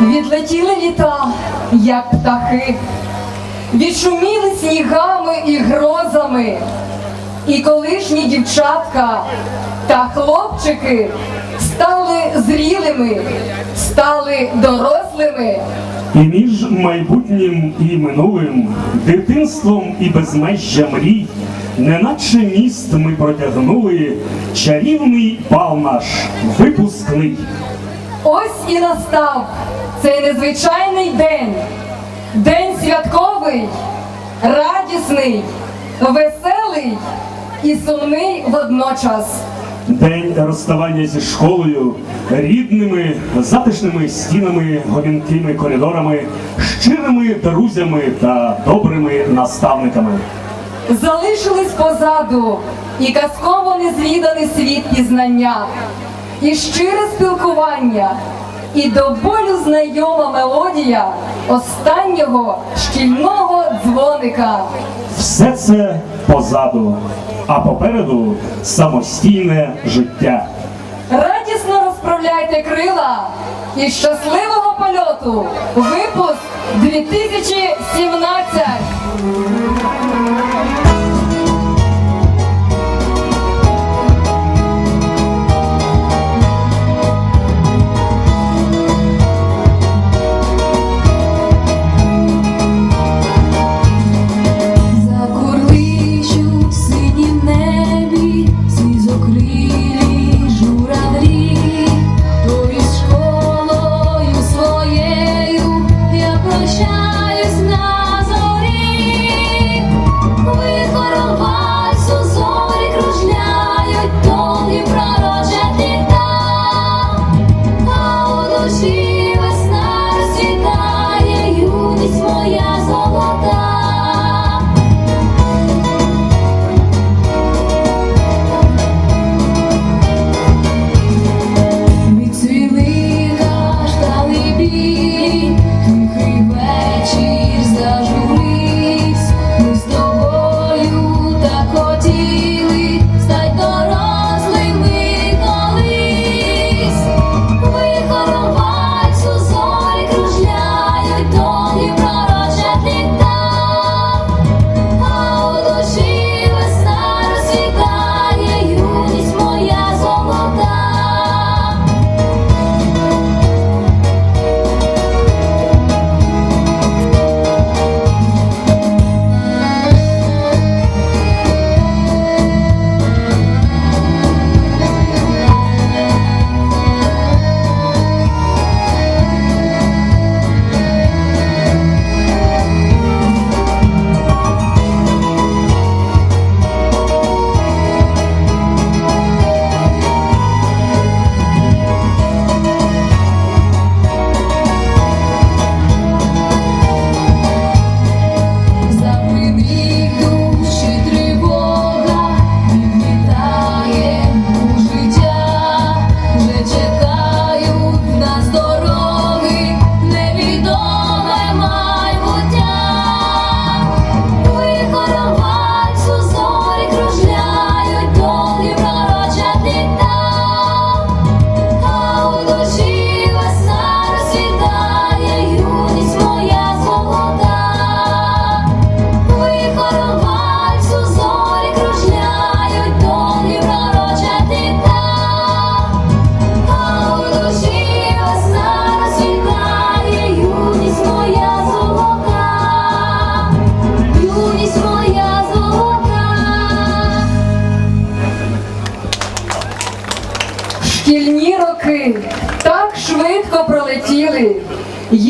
Відлетіли літа, як птахи, відшуміли снігами і грозами, і колишні дівчатка та хлопчики стали зрілими, стали дорослими. І між майбутнім і минулим, дитинством і безмежжя мрій, неначе міст ми протягнули чарівний бал наш випускний. Ось і настав цей незвичайний день, день святковий, радісний, веселий і сумний водночас. День розставання зі школою, рідними, затишними стінами, говінкими коридорами, щирими друзями та добрими наставниками. Залишились позаду і казково незвіданий світ пізнання, і щире спілкування, і до болю знайома мелодія останнього шкільного дзвоника. Все це позаду, а попереду самостійне життя. Радісно розправляйте крила і щасливого польоту! Випуск 2017!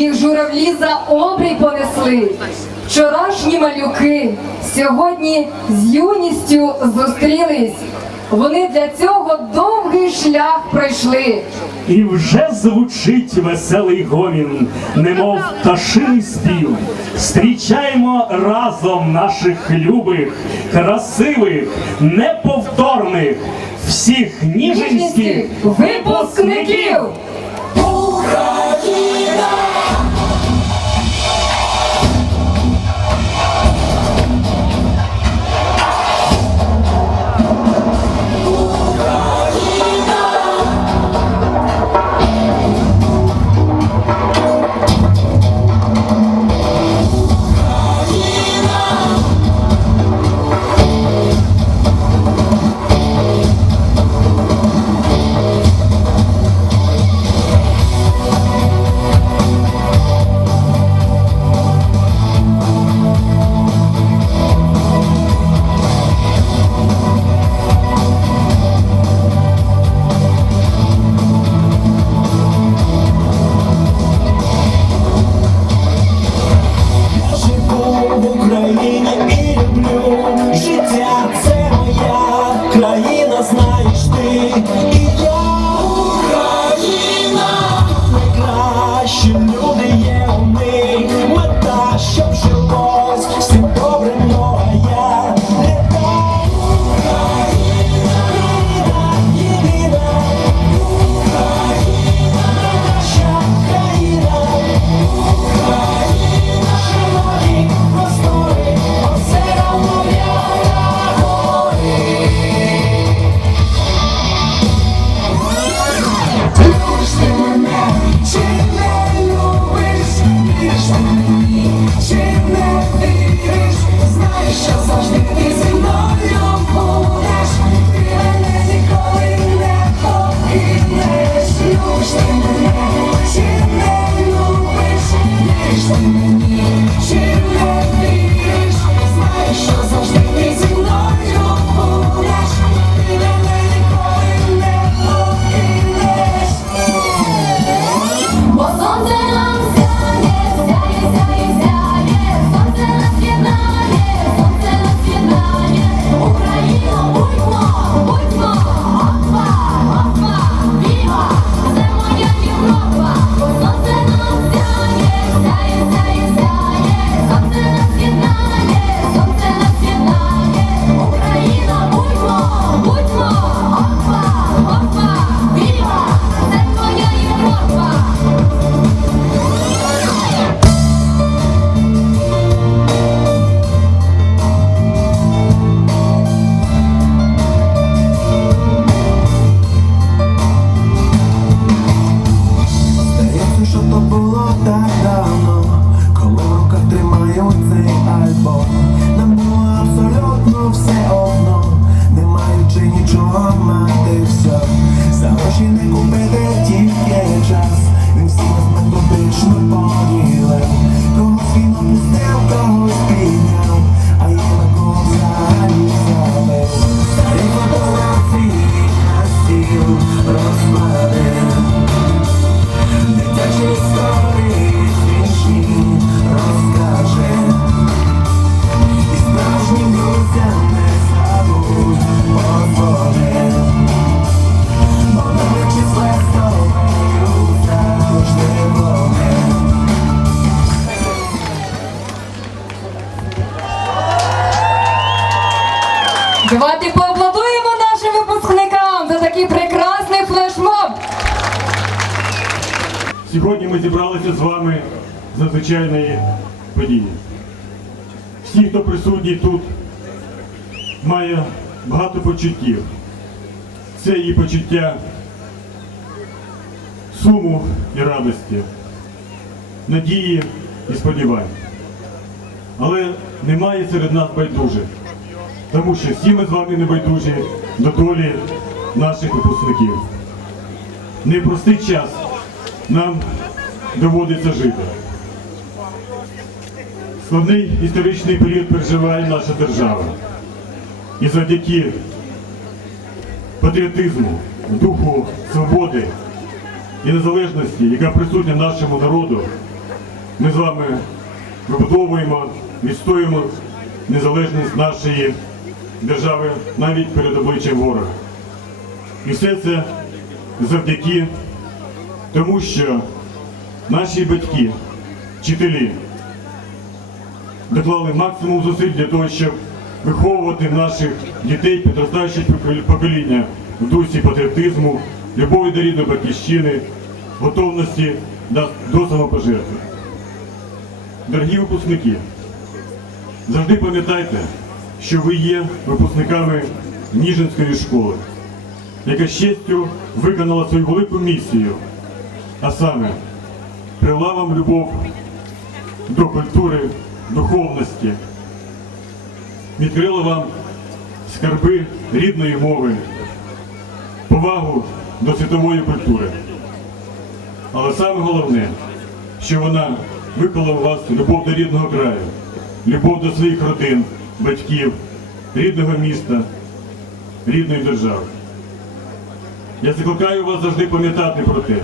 Їх журавлі за обрій понесли. Вчорашні малюки сьогодні з юністю зустрілись. Вони для цього довгий шлях пройшли. І вже звучить веселий гомін, немов пташиний спів. Зустрічаємо разом наших любих, красивих, неповторних, всіх ніжинських випускників! Сьогодні ми зібралися з вами з надзвичайної події. Всі, хто присутній тут, має багато почуттів. Це і почуття суму і радості, надії і сподівань. Але немає серед нас байдужих, тому що всі ми з вами не байдужі до долі наших випускників. Непростий час нам доводиться жити. Складний історичний період переживає наша держава. І завдяки патріотизму, духу свободи і незалежності, яка присутня нашому народу, ми з вами вибудовуємо, відстоюємо незалежність нашої держави навіть перед обличчям ворога. І все це завдяки тому що наші батьки, вчителі, доклали максимум зусиль для того, щоб виховувати наших дітей, підростаюче покоління в дусі патріотизму, любові до рідної батьківщини, готовності до самопожертви. Дорогі випускники, завжди пам'ятайте, що ви є випускниками Ніжинської школи, яка з честю виконала свою велику місію а саме привела вам любов до культури, духовності, відкрила вам скарби рідної мови, повагу до світової культури. Але саме головне, що вона виклала у вас любов до рідного краю, любов до своїх родин, батьків, рідного міста, рідної держави. Я закликаю вас завжди пам'ятати про те,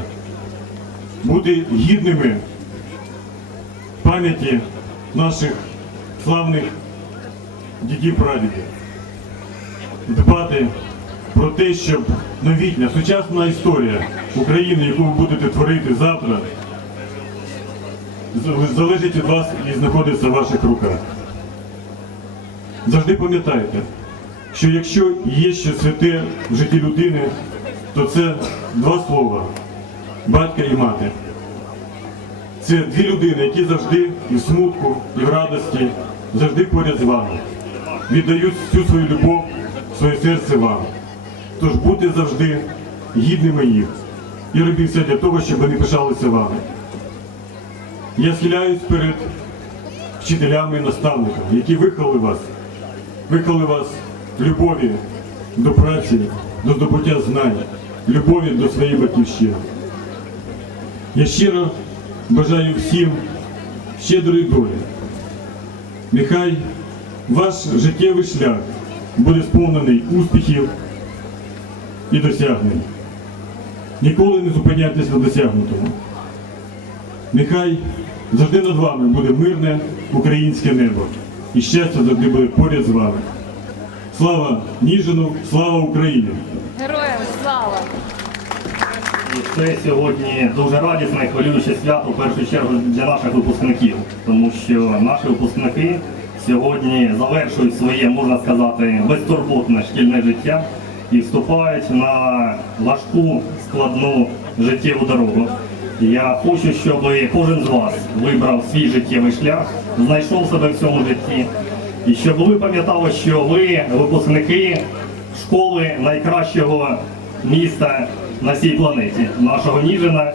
бути гідними пам'яті наших славних дідів прадідів, дбати про те, щоб новітня, сучасна історія України, яку ви будете творити завтра, залежить від вас і знаходиться в ваших руках. Завжди пам'ятайте, що якщо є ще святе в житті людини, то це два слова батька і мати. Це дві людини, які завжди і в смутку, і в радості, завжди поряд з вами. Віддають всю свою любов, своє серце вам. Тож будьте завжди гідними їх і робіть все для того, щоб вони пишалися вами. Я схиляюсь перед вчителями і наставниками, які виховали вас, виховали вас в любові до праці, до здобуття знань, любові до своєї батьківщини. Я щиро бажаю всім щедрої долі. Нехай ваш життєвий шлях буде сповнений успіхів і досягнень. Ніколи не зупиняйтесь на досягнутому. Нехай завжди над вами буде мирне українське небо і щастя завжди буде поряд з вами. Слава Ніжину, слава Україні! Героям слава! Це сьогодні дуже радісне і хвилююче свято в першу чергу для наших випускників, тому що наші випускники сьогодні завершують своє, можна сказати, безтурботне шкільне життя і вступають на важку складну життєву дорогу. Я хочу, щоб кожен з вас вибрав свій життєвий шлях, знайшов себе в цьому житті, і щоб ви пам'ятали, що ви випускники школи найкращого міста на цій планеті, нашого Ніжина.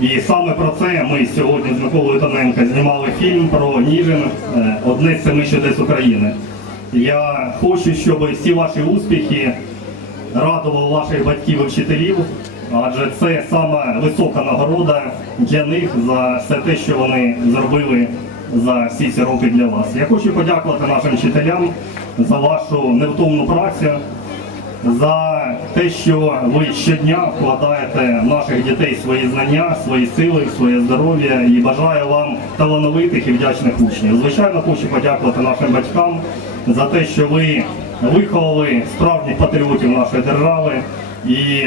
І саме про це ми сьогодні з Миколою Тоненко знімали фільм про Ніжин е, одне з семи чудес України. Я хочу, щоб всі ваші успіхи радували ваших батьків і вчителів, адже це саме висока нагорода для них за все те, що вони зробили за всі ці роки для вас. Я хочу подякувати нашим вчителям за вашу невтомну працю за те, що ви щодня вкладаєте в наших дітей свої знання, свої сили, своє здоров'я і бажаю вам талановитих і вдячних учнів. Звичайно, хочу подякувати нашим батькам за те, що ви виховали справжніх патріотів нашої держави і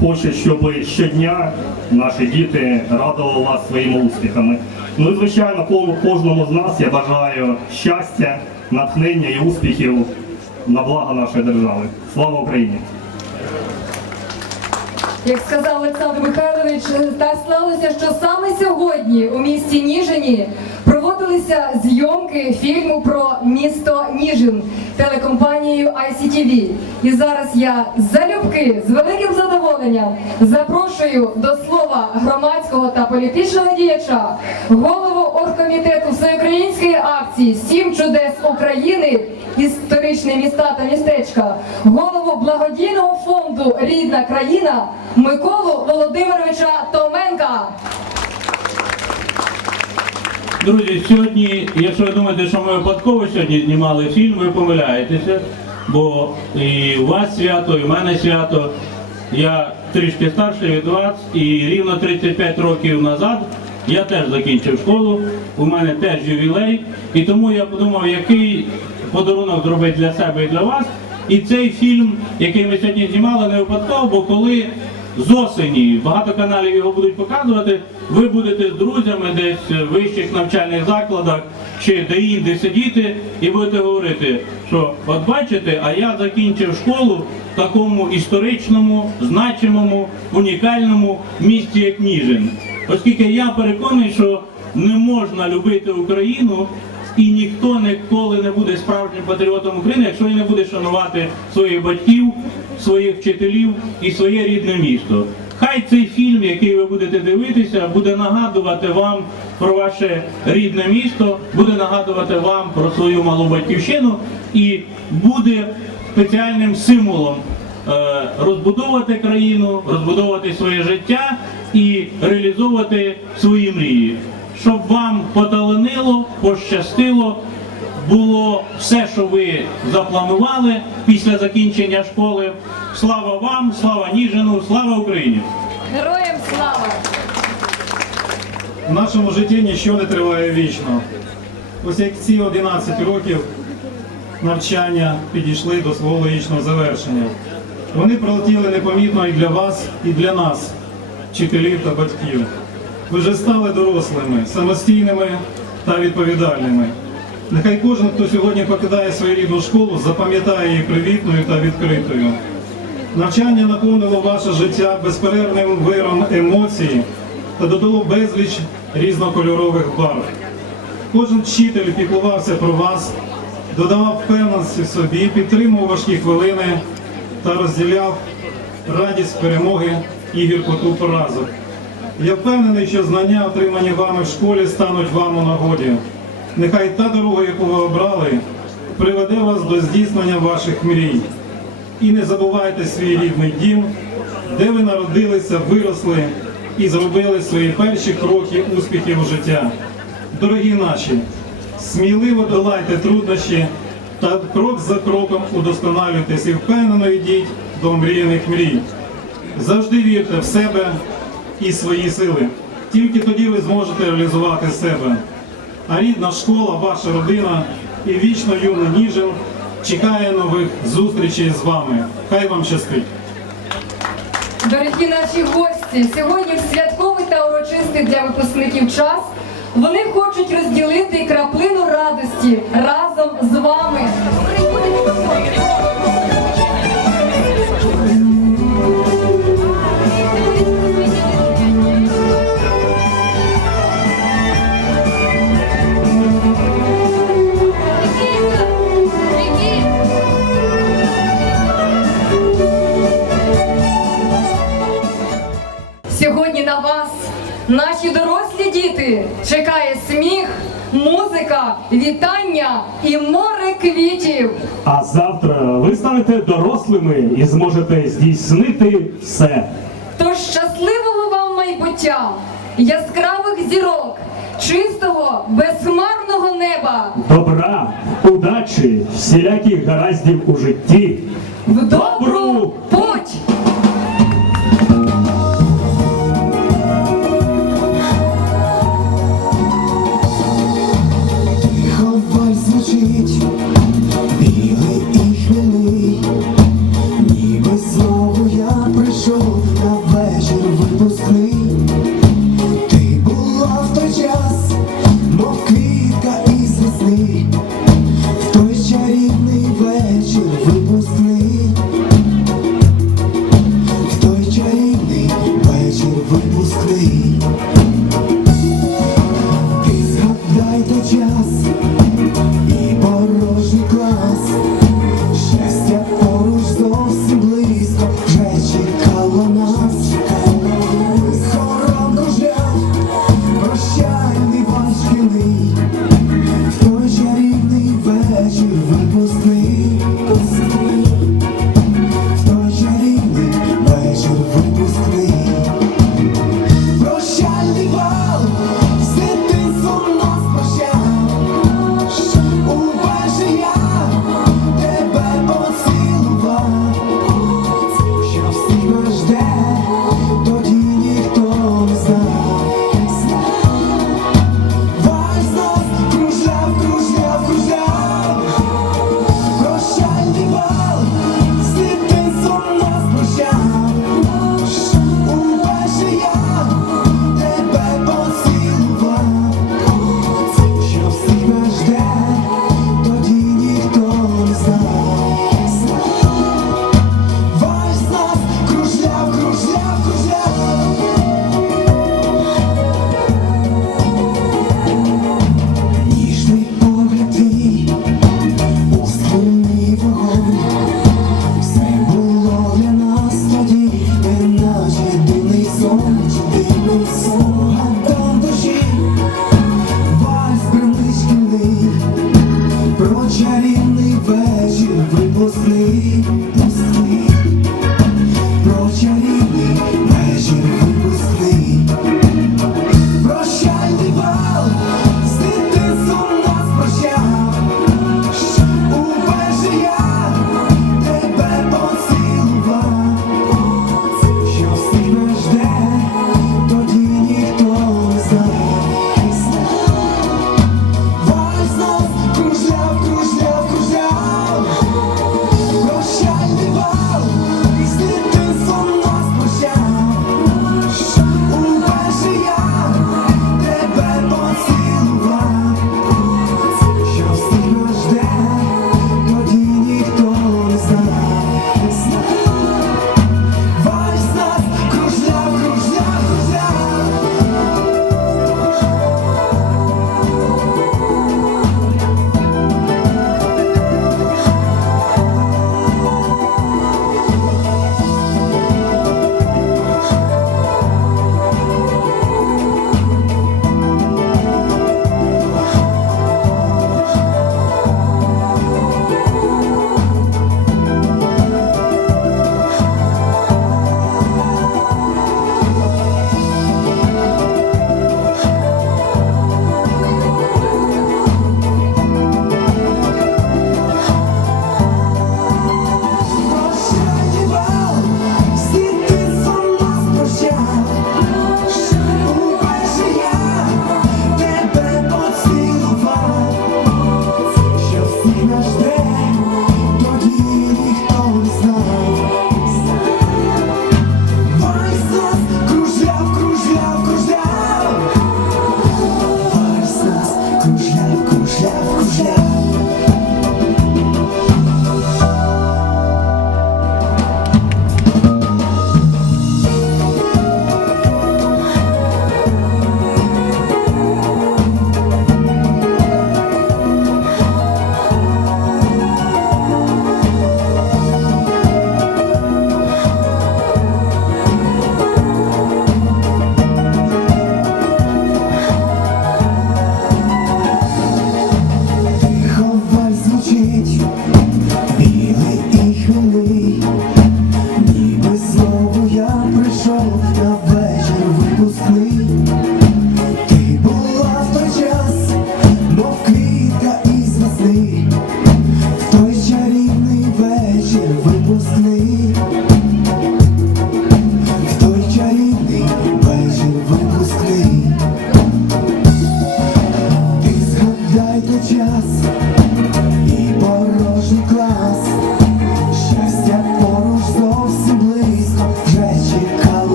хочу, щоб щодня наші діти радували вас своїми успіхами. Ну і звичайно, кожному з нас я бажаю щастя, натхнення і успіхів на благо нашої держави. Слава Україні! Як сказав Олександр Михайлович, так склалося, що саме сьогодні у місті Ніжині проводилися зйомки фільму про місто Ніжин телекомпанією ICTV. І зараз я залюбки з великим задоволенням запрошую до слова громадського та політичного діяча, голову оргкомітету всеукраїнської акції Сім чудес України, історичні міста та містечка, голову благодійного фонду Рідна країна Миколу Володимировича Томенка. Друзі, сьогодні, якщо ви думаєте, що ми випадково сьогодні знімали фільм, ви помиляєтеся, бо і у вас свято, і в мене свято. Я трішки старший від вас, і рівно 35 років назад я теж закінчив школу, у мене теж ювілей, і тому я подумав, який подарунок зробити для себе і для вас. І цей фільм, який ми сьогодні знімали, не випадково, бо коли з осені багато каналів його будуть показувати. Ви будете з друзями десь в вищих навчальних закладах чи де-інде сидіти і будете говорити, що от бачите, а я закінчив школу в такому історичному, значимому, унікальному місті, як Ніжин. Оскільки я переконаний, що не можна любити Україну. І ніхто ніколи не буде справжнім патріотом України, якщо він не буде шанувати своїх батьків, своїх вчителів і своє рідне місто. Хай цей фільм, який ви будете дивитися, буде нагадувати вам про ваше рідне місто, буде нагадувати вам про свою малу батьківщину і буде спеціальним символом е, розбудовувати країну, розбудовувати своє життя і реалізовувати свої мрії щоб вам поталанило, пощастило, було все, що ви запланували після закінчення школи. Слава вам, слава Ніжину, слава Україні! Героям слава! В нашому житті нічого не триває вічно. Ось як ці 11 років навчання підійшли до свого логічного завершення. Вони пролетіли непомітно і для вас, і для нас, вчителів та батьків. Ви вже стали дорослими, самостійними та відповідальними. Нехай кожен, хто сьогодні покидає свою рідну школу, запам'ятає її привітною та відкритою. Навчання наповнило ваше життя безперервним виром емоцій та додало безліч різнокольорових барв. Кожен вчитель піклувався про вас, додавав впевненості собі, підтримував важкі хвилини та розділяв радість перемоги і гіркоту поразок. Я впевнений, що знання, отримані вами в школі, стануть вам у нагоді. нехай та дорога, яку ви обрали, приведе вас до здійснення ваших мрій. І не забувайте свій рідний дім, де ви народилися, виросли і зробили свої перші кроки успіхів у життя. Дорогі наші, сміливо долайте труднощі та крок за кроком удосконалюйтесь і впевнено йдіть до мріяних мрій. Завжди вірте в себе і свої сили. Тільки тоді ви зможете реалізувати себе. А рідна школа, ваша родина і вічно юний Ніжин чекає нових зустрічей з вами. Хай вам щастить! Дорогі наші гості, сьогодні в святковий та урочистий для випускників час вони хочуть розділити краплину радості разом з вами. Наші дорослі діти, чекає сміх, музика, вітання і море квітів. А завтра ви станете дорослими і зможете здійснити все. Тож щасливого вам майбуття, яскравих зірок, чистого, безхмарного неба, Добра, удачі, всіляких гараздів у житті. в добру путь!